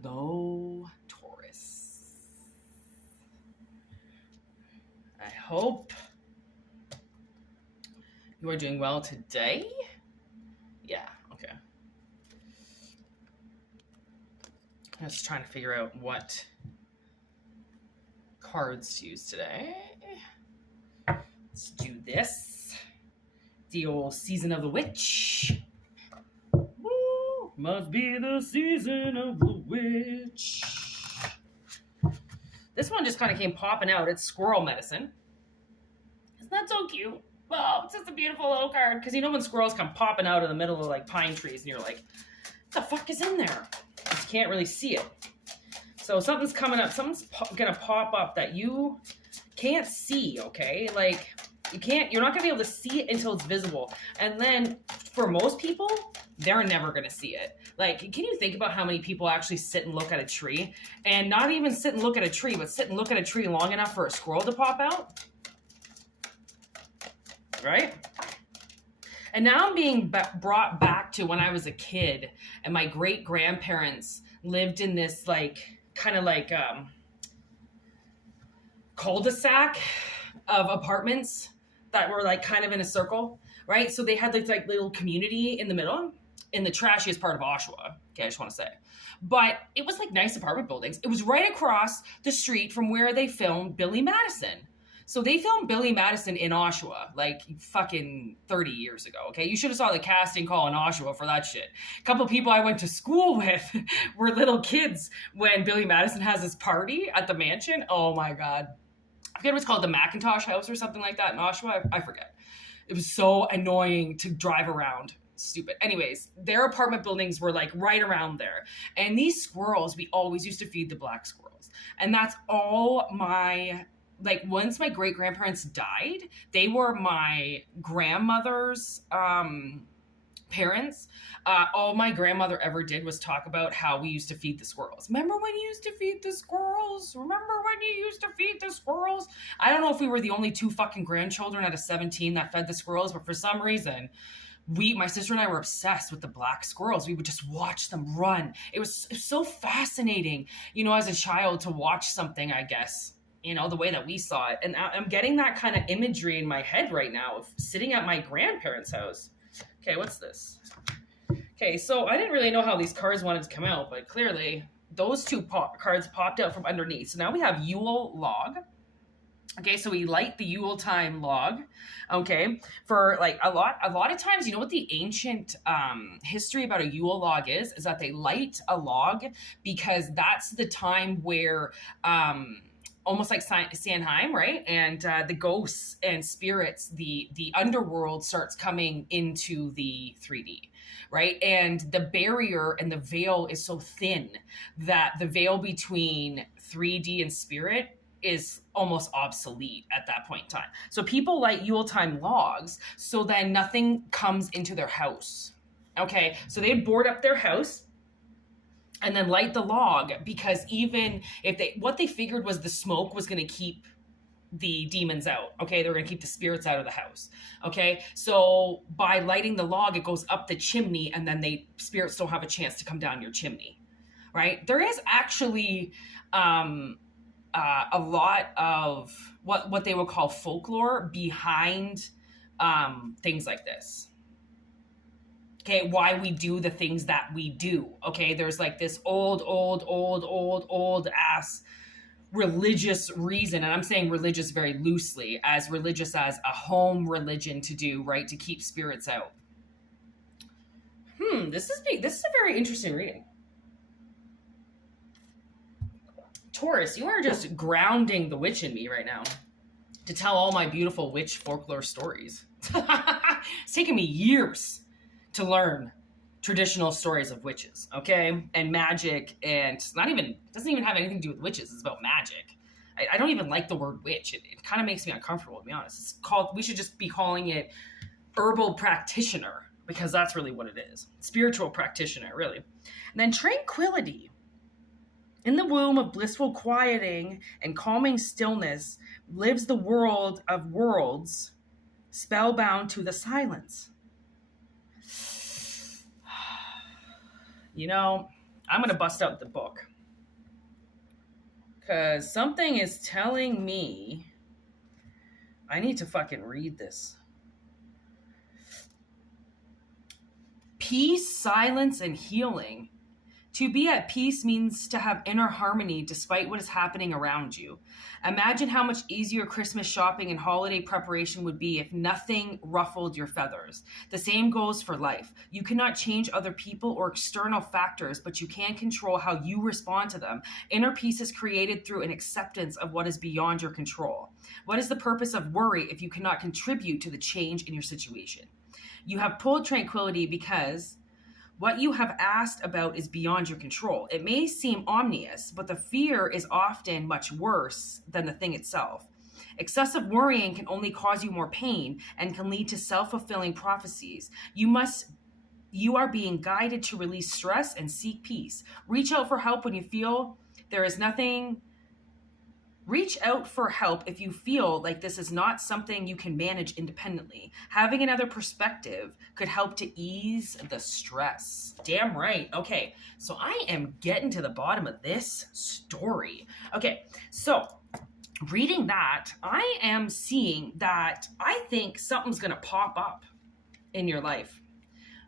Hello, Taurus. I hope you are doing well today. Yeah, okay. I was trying to figure out what cards to use today. Let's do this. The old season of the witch. Woo! Must be the season of the witch. This one just kind of came popping out. It's squirrel medicine. Isn't that so cute? Well, it's just a beautiful little card. Because you know when squirrels come popping out of the middle of like pine trees and you're like, what the fuck is in there? You can't really see it. So something's coming up. Something's going to pop up that you can't see, okay? Like, you're not going to be able to see it until it's visible. And then for most people, they're never going to see it. Like, can you think about how many people actually sit and look at a tree? And not even sit and look at a tree, but sit and look at a tree long enough for a squirrel to pop out? Right? And now I'm being brought back to when I was a kid and my great-grandparents lived in this kind of cul-de-sac of apartments that were like kind of in a circle, right? So they had this like little community in the middle, in the trashiest part of Oshawa. Okay, I just want to say. But it was like nice apartment buildings. It was right across the street from where they filmed Billy Madison. So they filmed Billy Madison in Oshawa like fucking 30 years ago, okay? You should have saw the casting call in Oshawa for that shit. A couple of people I went to school with were little kids when Billy Madison has his party at the mansion. Oh my God. I forget what's called, the Macintosh House or something like that in Oshawa. I forget. It was so annoying to drive around. Stupid. Anyways, their apartment buildings were like right around there. And these squirrels, we always used to feed the black squirrels. And that's all like once my great-grandparents died, they were my grandmother's parents. All my grandmother ever did was talk about how we used to feed the squirrels. Remember when you used to feed the squirrels? Remember when you used to feed the squirrels? I don't know if we were the only two fucking grandchildren out of 17 that fed the squirrels, but for some reason, my sister and I were obsessed with the black squirrels. We would just watch them run. It was so fascinating, you know, as a child to watch something, I guess, you know, the way that we saw it. And I'm getting that kind of imagery in my head right now of sitting at my grandparents' house. Okay, what's this? Okay, so I didn't really know how these cards wanted to come out, but clearly those two cards popped out from underneath. So now we have Yule log. Okay, so we light the Yule time log. Okay, for like a lot of times, you know what the ancient history about a Yule log is that they light a log because that's the time where almost like Samhain, right? And the ghosts and spirits, the underworld starts coming into the 3D, right? And the barrier and the veil is so thin that the veil between 3D and spirit is almost obsolete at that point in time. So people light Yuletime logs so then nothing comes into their house. Okay, so they'd board up their house and then light the log because even if what they figured was the smoke was going to keep the demons out. Okay, they're going to keep the spirits out of the house. Okay, so by lighting the log, it goes up the chimney and then spirits don't have a chance to come down your chimney, right? There is actually a lot of what they would call folklore behind things like this. Okay, why we do the things that we do. Okay, there's like this old ass religious reason, and I'm saying religious very loosely, as religious as a home religion to do, right, to keep spirits out. This is a very interesting reading. Taurus, you are just grounding the witch in me right now to tell all my beautiful witch folklore stories. It's taken me years to learn traditional stories of witches, okay? And magic, and doesn't even have anything to do with witches. It's about magic. I don't even like the word witch. It kind of makes me uncomfortable, to be honest. We should just be calling it herbal practitioner, because that's really what it is. Spiritual practitioner, really. And then tranquility. In the womb of blissful quieting and calming stillness lives the world of worlds, spellbound to the silence. You know, I'm going to bust out the book. Because something is telling me I need to fucking read this. Peace, silence, and healing. To be at peace means to have inner harmony despite what is happening around you. Imagine how much easier Christmas shopping and holiday preparation would be if nothing ruffled your feathers. The same goes for life. You cannot change other people or external factors, but you can control how you respond to them. Inner peace is created through an acceptance of what is beyond your control. What is the purpose of worry if you cannot contribute to the change in your situation? You have pulled tranquility because what you have asked about is beyond your control. It may seem ominous, but the fear is often much worse than the thing itself. Excessive worrying can only cause you more pain and can lead to self-fulfilling prophecies. You are being guided to release stress and seek peace. Reach out for help when you feel there is nothing. Reach out for help if you feel like this is not something you can manage independently. Having another perspective could help to ease the stress. Damn right. Okay, so I am getting to the bottom of this story. Okay, so reading that, I am seeing that I think something's going to pop up in your life.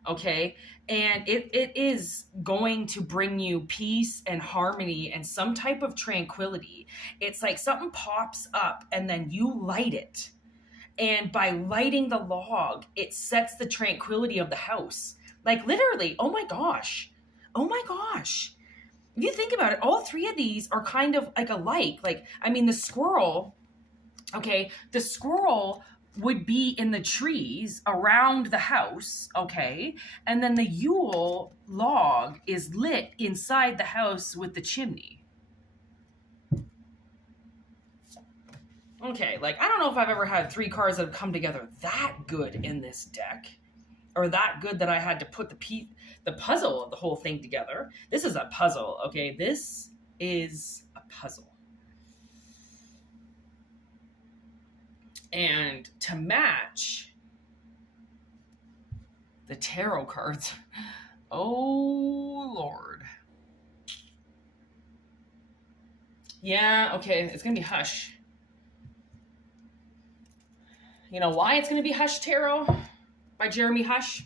Okay, and it is going to bring you peace and harmony and some type of tranquility. It's like something pops up and then you light it. And by lighting the log, it sets the tranquility of the house. Like literally, oh my gosh. Oh my gosh. If you think about it, all three of these are kind of like alike. Like, I mean, the squirrel would be in the trees around the house, okay? And then the Yule log is lit inside the house with the chimney. Okay, like, I don't know if I've ever had three cards that have come together that good in this deck, or that good that I had to put the puzzle of the whole thing together. This is a puzzle, okay? This is a puzzle. And to match the tarot cards, oh Lord. Yeah, okay, it's gonna be Hush. You know why it's gonna be Hush Tarot by Jeremy Hush?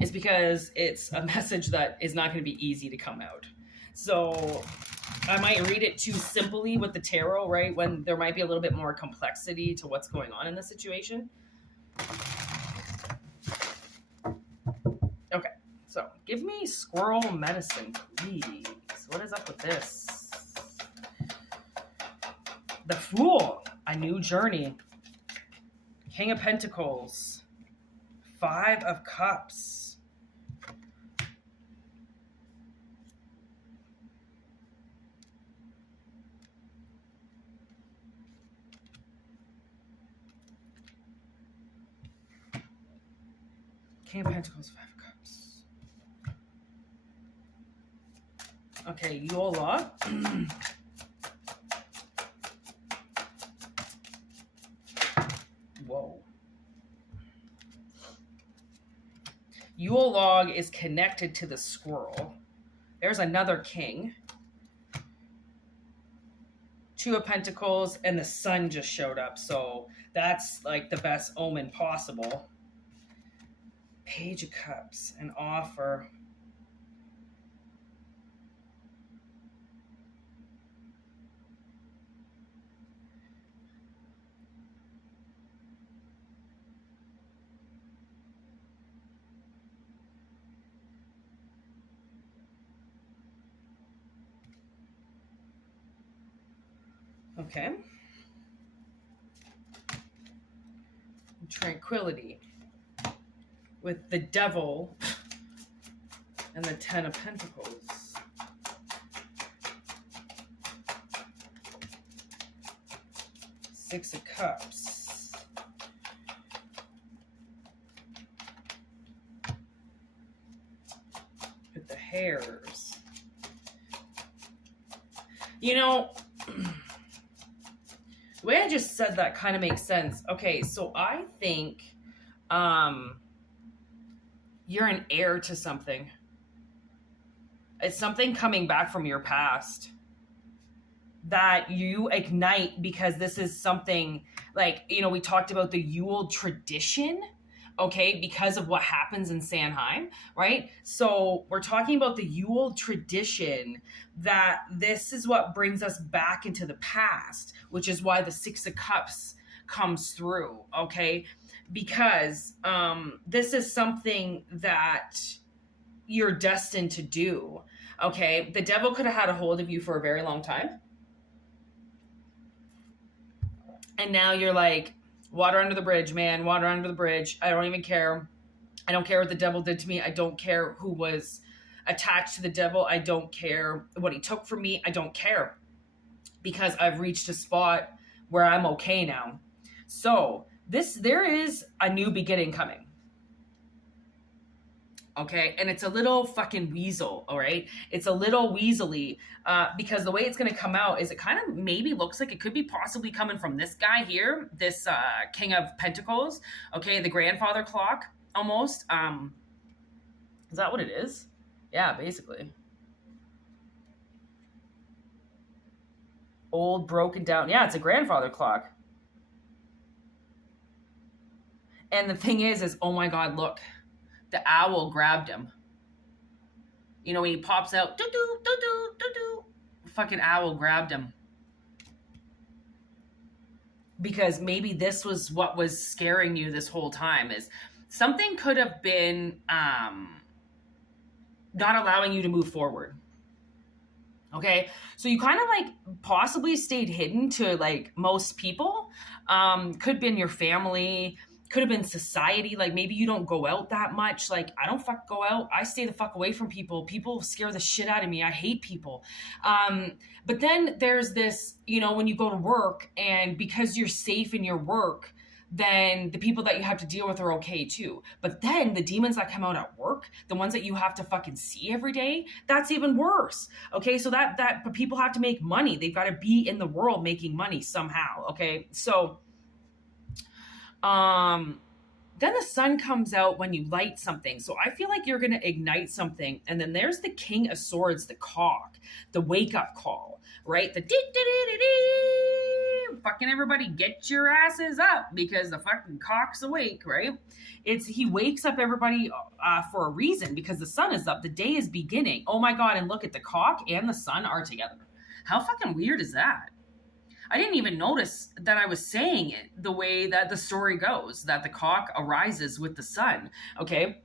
It's because it's a message that is not gonna be easy to come out. So I might read it too simply with the tarot, right? When there might be a little bit more complexity to what's going on in the situation. Okay, so give me squirrel medicine, please. What is up with this? The Fool, a new journey. King of Pentacles. 5 of Cups. King of Pentacles, 5 of Cups. Okay, Yola. Whoa. Yule log is connected to the squirrel. There's another king. 2 of Pentacles, and the sun just showed up. So that's like the best omen possible. Page of Cups, an offer. Okay. Tranquility. With the Devil and the 10 of Pentacles. Six of Cups. With the Hares. You know, the way I just said that kind of makes sense. Okay, so I think you're an heir to something. It's something coming back from your past that you ignite, because this is something like, we talked about the Yule tradition, okay, because of what happens in Samhain, right? So we're talking about the Yule tradition, that this is what brings us back into the past, which is why the Six of Cups comes through, okay? Because this is something that you're destined to do, okay? The devil could have had a hold of you for a very long time. And now you're like, water under the bridge, man, water under the bridge. I don't even care. I don't care what the devil did to me. I don't care who was attached to the devil. I don't care what he took from me. I don't care, because I've reached a spot where I'm okay now. So there is a new beginning coming. Okay, and it's a little fucking weasel, all right? It's a little weaselly, because the way it's going to come out is it kind of maybe looks like it could be possibly coming from this guy here, this King of Pentacles, okay, the grandfather clock, almost. Is that what it is? Yeah, basically. Old, broken down. Yeah, it's a grandfather clock. And the thing is, oh my God, look. The owl grabbed him. When he pops out, doo-doo, doo-doo, doo-doo. Fucking owl grabbed him. Because maybe this was what was scaring you this whole time, is something could have been not allowing you to move forward. Okay, so you kind of like possibly stayed hidden to like most people. Could have been your family, could have been society. Like maybe you don't go out that much. Like I don't go out. I stay the fuck away from people. People scare the shit out of me. I hate people. But then there's this, when you go to work, and because you're safe in your work, then the people that you have to deal with are okay too. But then the demons that come out at work, the ones that you have to fucking see every day, that's even worse. Okay, so but people have to make money. They've got to be in the world making money somehow. Okay, so then the sun comes out when you light something. So I feel like you're going to ignite something. And then there's the King of Swords, the cock, the wake up call, right? The fucking everybody get your asses up, because the fucking cock's awake, right? He wakes up everybody for a reason, because the sun is up. The day is beginning. Oh my God. And look at the cock and the sun are together. How fucking weird is that? I didn't even notice that I was saying it the way that the story goes, that the cock arises with the sun, okay?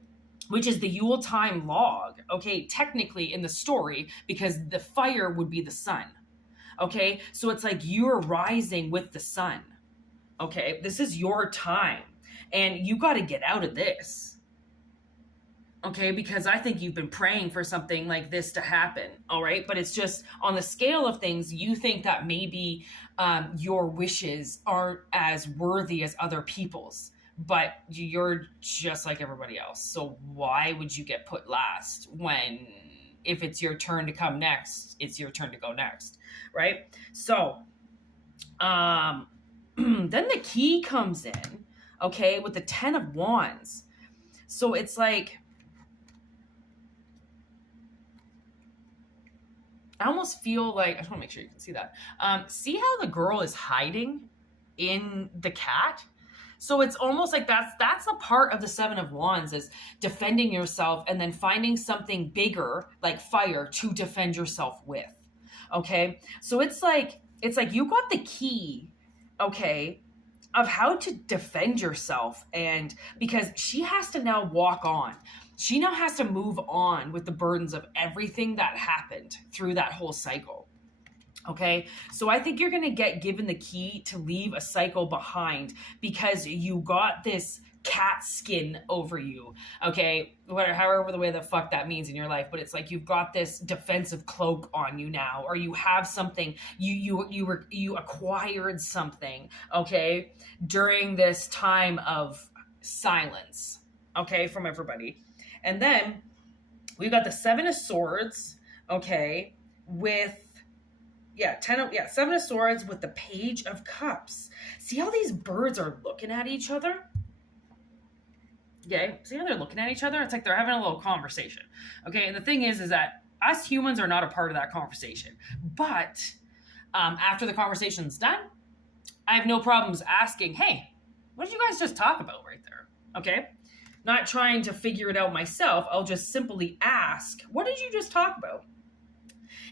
Which is the Yule time log, okay? Technically in the story, because the fire would be the sun, okay? So it's like you're rising with the sun, okay? This is your time, and you got to get out of this. Okay, because I think you've been praying for something like this to happen, all right? But it's just on the scale of things, you think that maybe your wishes aren't as worthy as other people's, but you're just like everybody else. So why would you get put last when, if it's your turn to come next, it's your turn to go next, right? So then the key comes in, okay, with the 10 of Wands. So it's like, I almost feel like, I just want to make sure you can see that. See how the girl is hiding in the cat? So it's almost like that's the part of the 7 of Wands, is defending yourself and then finding something bigger like fire to defend yourself with. Okay? So it's like you got the key, okay, of how to defend yourself, and because she has to now walk on. She now has to move on with the burdens of everything that happened through that whole cycle. Okay, so I think you're going to get given the key to leave a cycle behind, because you got this cat skin over you. Okay, however the way the fuck that means in your life, but it's like you've got this defensive cloak on you now, or you have something, you acquired something, okay, during this time of silence, okay, from everybody. And then we've got the 7 of Swords, okay, with, 7 of Swords with the Page of Cups. See how these birds are looking at each other? Okay, see how they're looking at each other? It's like they're having a little conversation. Okay, and the thing is that Us humans are not a part of that conversation. But after the conversation's done, I have no problems asking, hey, what did you guys just talk about right there? Okay? Not trying to figure it out myself. I'll just simply ask, what did you just talk about?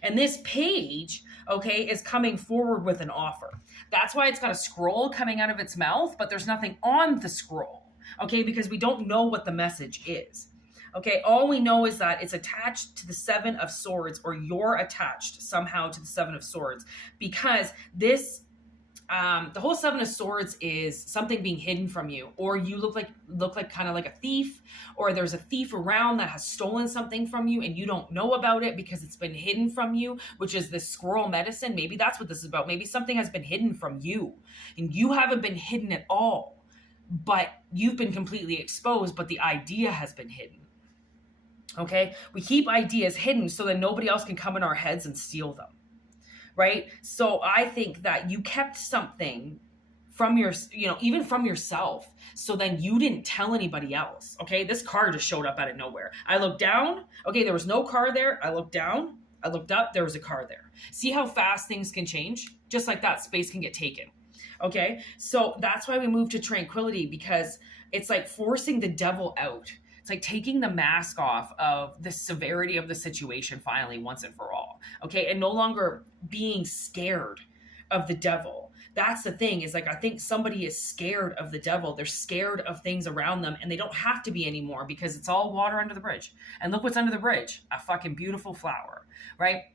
And this page, okay, is coming forward with an offer. That's why it's got a scroll coming out of its mouth, but there's nothing on the scroll, okay, because we don't know what the message is. Okay, all we know is that it's attached to the Seven of Swords, or you're attached somehow to the Seven of Swords, because this, the whole Seven of Swords is something being hidden from you, or you look like kind of like a thief, or there's a thief around that has stolen something from you and you don't know about it because it's been hidden from you, which is this squirrel medicine. Maybe that's what this is about. Maybe something has been hidden from you and you haven't been hidden at all, but you've been completely exposed, but the idea has been hidden. Okay, we keep ideas hidden so that nobody else can come in our heads and steal them, right? So I think that you kept something from your, even from yourself, so then you didn't tell anybody else. Okay, this car just showed up out of nowhere. I looked down, okay, there was no car there. I looked down, I looked up, there was a car there. See how fast things can change? Just like that, space can get taken. Okay, so that's why we move to tranquility, because it's like forcing the devil out. It's like taking the mask off of the severity of the situation finally, once and for all. Okay. And no longer being scared of the devil. That's the thing, is like, I think somebody is scared of the devil. They're scared of things around them, and they don't have to be anymore because it's all water under the bridge. And look what's under the bridge, a fucking beautiful flower, right?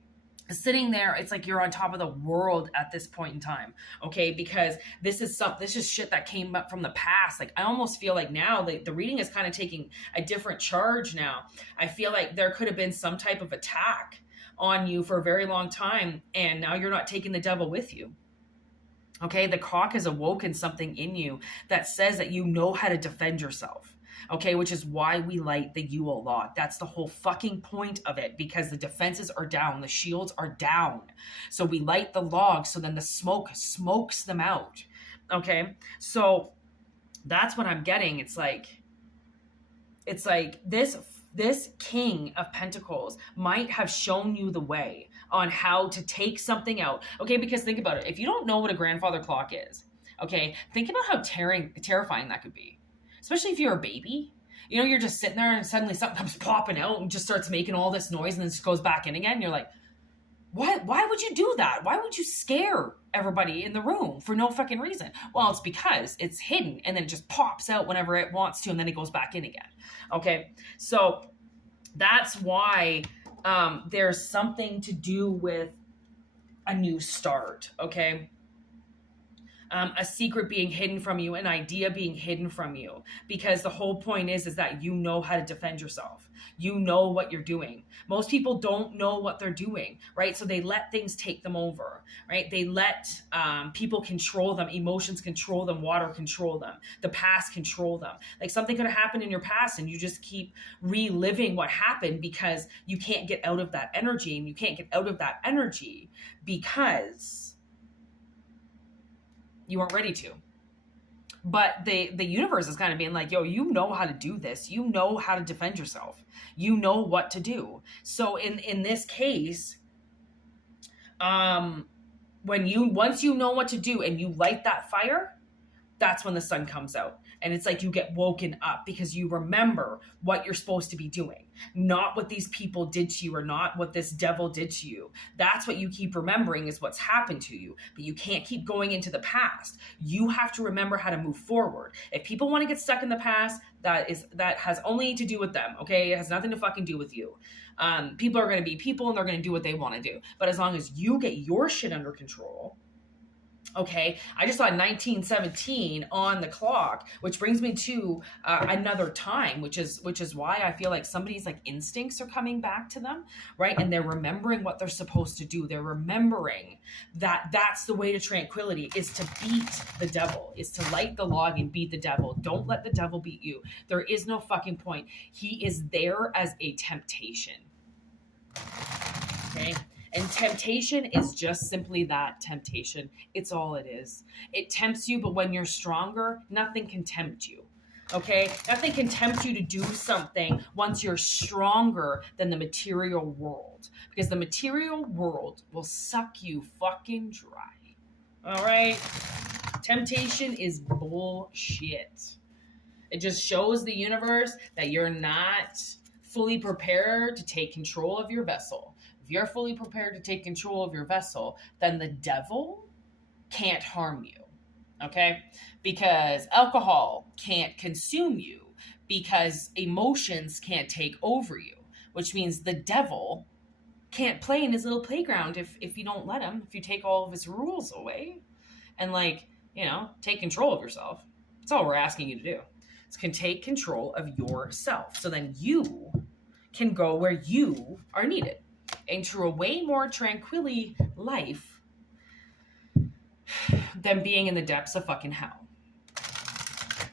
Sitting there, it's like you're on top of the world at this point in time, okay? Because this is shit that came up from the past. Like, I almost feel like now the reading is kind of taking a different charge now. I feel like there could have been some type of attack on you for a very long time, and now you're not taking the devil with you. Okay, the cock has awoken something in you that says that you know how to defend yourself. Okay, which is why we light the Yule log. That's the whole fucking point of it, because the defenses are down, the shields are down. So we light the log, so then the smoke smokes them out. Okay, so that's what I'm getting. It's like this King of Pentacles might have shown you the way on how to take something out. Okay, because think about it. If you don't know what a grandfather clock is, okay, think about how terrifying that could be. Especially if you're a baby. You're just sitting there and suddenly something comes popping out and just starts making all this noise and then just goes back in again. You're like, what? Why would you do that? Why would you scare everybody in the room for no fucking reason? Well, it's because it's hidden and then it just pops out whenever it wants to and then it goes back in again. Okay, so that's why there's something to do with a new start, okay? A secret being hidden from you, an idea being hidden from you, because the whole point is that you know how to defend yourself. You know what you're doing. Most people don't know what they're doing, right? So they let things take them over, right? They let people control them, emotions control them, water control them, the past control them. Like, something could have happened in your past and you just keep reliving what happened because you can't get out of that energy, and you can't get out of that energy because you weren't ready to. But the universe is kind of being like, yo, you know how to do this. You know how to defend yourself. You know what to do. So in this case, once you know what to do and you light that fire, that's when the sun comes out. And it's like you get woken up because you remember what you're supposed to be doing, not what these people did to you or not what this devil did to you. That's what you keep remembering, is what's happened to you. But you can't keep going into the past. You have to remember how to move forward. If people want to get stuck in the past, that has only to do with them, okay? It has nothing to fucking do with you. People are going to be people and they're going to do what they want to do. But as long as you get your shit under control, okay, I just saw 1917 on the clock, which brings me to another time, which is why I feel like somebody's like instincts are coming back to them, right? And they're remembering what they're supposed to do. They're remembering that that's the way to tranquility, is to beat the devil, is to light the log and beat the devil. Don't let the devil beat you. There is no fucking point. He is there as a temptation. Okay? And temptation is just simply that, temptation. It's all it is. It tempts you, but when you're stronger, nothing can tempt you. Okay? Nothing can tempt you to do something once you're stronger than the material world. Because the material world will suck you fucking dry. All right? Temptation is bullshit. It just shows the universe that you're not fully prepared to take control of your vessel. If you're fully prepared to take control of your vessel, then the devil can't harm you. Okay? Because alcohol can't consume you, because emotions can't take over you, which means the devil can't play in his little playground if you don't let him, if you take all of his rules away and, like, you know, take control of yourself. That's all we're asking you to do. Is can take control of yourself, so then you can go where you are needed into a way more tranquility life than being in the depths of fucking hell.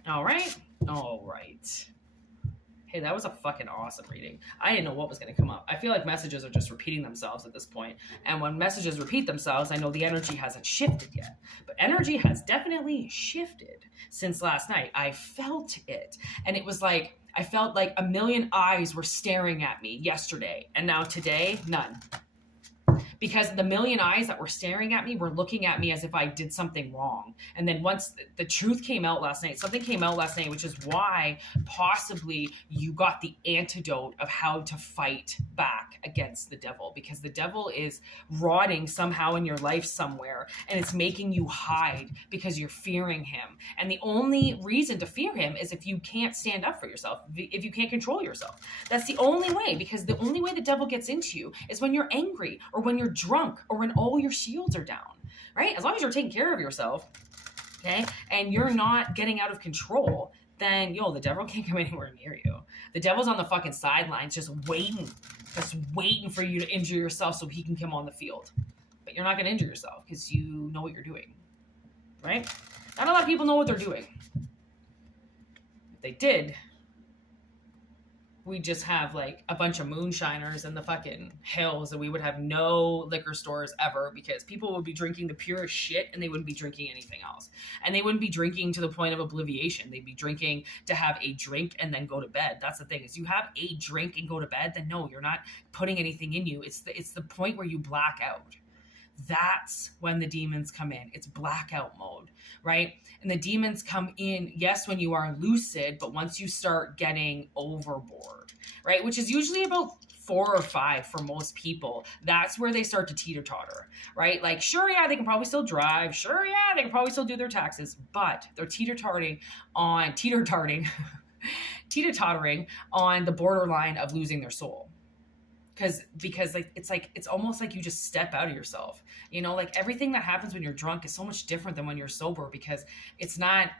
All right? All right. Hey, that was a fucking awesome reading. I didn't know what was going to come up. I feel like messages are just repeating themselves at this point. And when messages repeat themselves, I know the energy hasn't shifted yet. But energy has definitely shifted since last night. I felt it. And it was like, I felt like a million eyes were staring at me yesterday. And now today, none. Because the million eyes that were staring at me were looking at me as if I did something wrong. And then once the truth came out last night, something came out last night, which is why possibly you got the antidote of how to fight back against the devil. Because the devil is rotting somehow in your life somewhere, and it's making you hide because you're fearing him. And the only reason to fear him is if you can't stand up for yourself, if you can't control yourself. That's the only way, because the only way the devil gets into you is when you're angry, or when you're drunk, or when all your shields are down, right? As long as you're taking care of yourself, okay, and you're not getting out of control, then, the devil can't come anywhere near you. The devil's on the fucking sidelines just waiting for you to injure yourself so he can come on the field. But you're not going to injure yourself because you know what you're doing, right? Not a lot of people know what they're doing. If they did, we just have like a bunch of moonshiners in the fucking hills, and we would have no liquor stores ever, because people would be drinking the purest shit and they wouldn't be drinking anything else. And they wouldn't be drinking to the point of obliviation. They'd be drinking to have a drink and then go to bed. That's the thing, is you have a drink and go to bed, then no, you're not putting anything in you. It's the point where you black out. That's when the demons come in. It's blackout mode, right? And the demons come in, yes, when you are lucid, but once you start getting overboard, right? Which is usually about 4 or 5 for most people. That's where they start to teeter-totter, right? Like, sure, yeah, they can probably still drive. Sure, yeah, they can probably still do their taxes, but they're teeter-tottering on the borderline of losing their soul. Because like it's almost like you just step out of yourself, like everything that happens when you're drunk is so much different than when you're sober, because it's not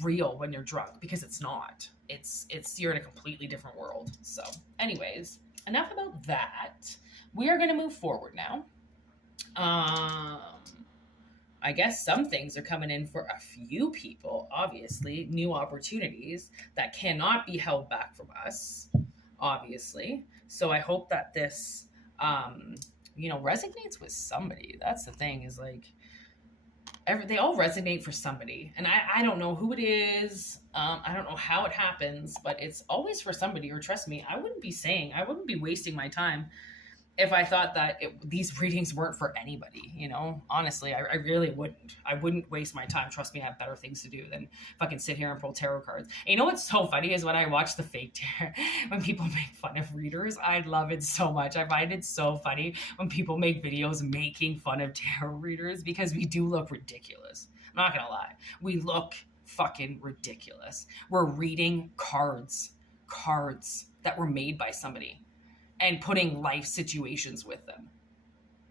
real when you're drunk, because it's not, it's you're in a completely different world. So anyways, enough about that. We are going to move forward now. I guess some things are coming in for a few people, obviously, new opportunities that cannot be held back from us, obviously. So I hope that this, resonates with somebody. That's the thing, is like, they all resonate for somebody. And I don't know who it is. I don't know how it happens, but it's always for somebody. Or trust me, I wouldn't be wasting my time if I thought that these readings weren't for anybody, honestly, I really wouldn't. I wouldn't waste my time. Trust me, I have better things to do than fucking sit here and pull tarot cards. And you know what's so funny is when I watch the fake tarot, when people make fun of readers, I love it so much. I find it so funny when people make videos making fun of tarot readers, because we do look ridiculous. I'm not gonna lie. We look fucking ridiculous. We're reading cards that were made by somebody and putting life situations with them.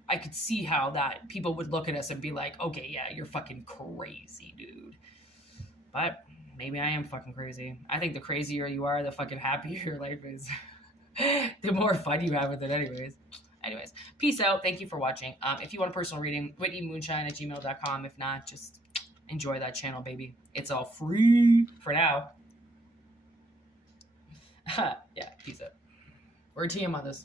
I could see how that people would look at us and be like, okay, yeah, you're fucking crazy, dude. But maybe I am fucking crazy. I think the crazier you are, the fucking happier your life is. The more fun you have with it anyways. Peace out. Thank you for watching. If you want a personal reading, whitneymoonshine@gmail.com. If not, just enjoy that channel, baby. It's all free for now. Yeah, peace out. Word to your mothers.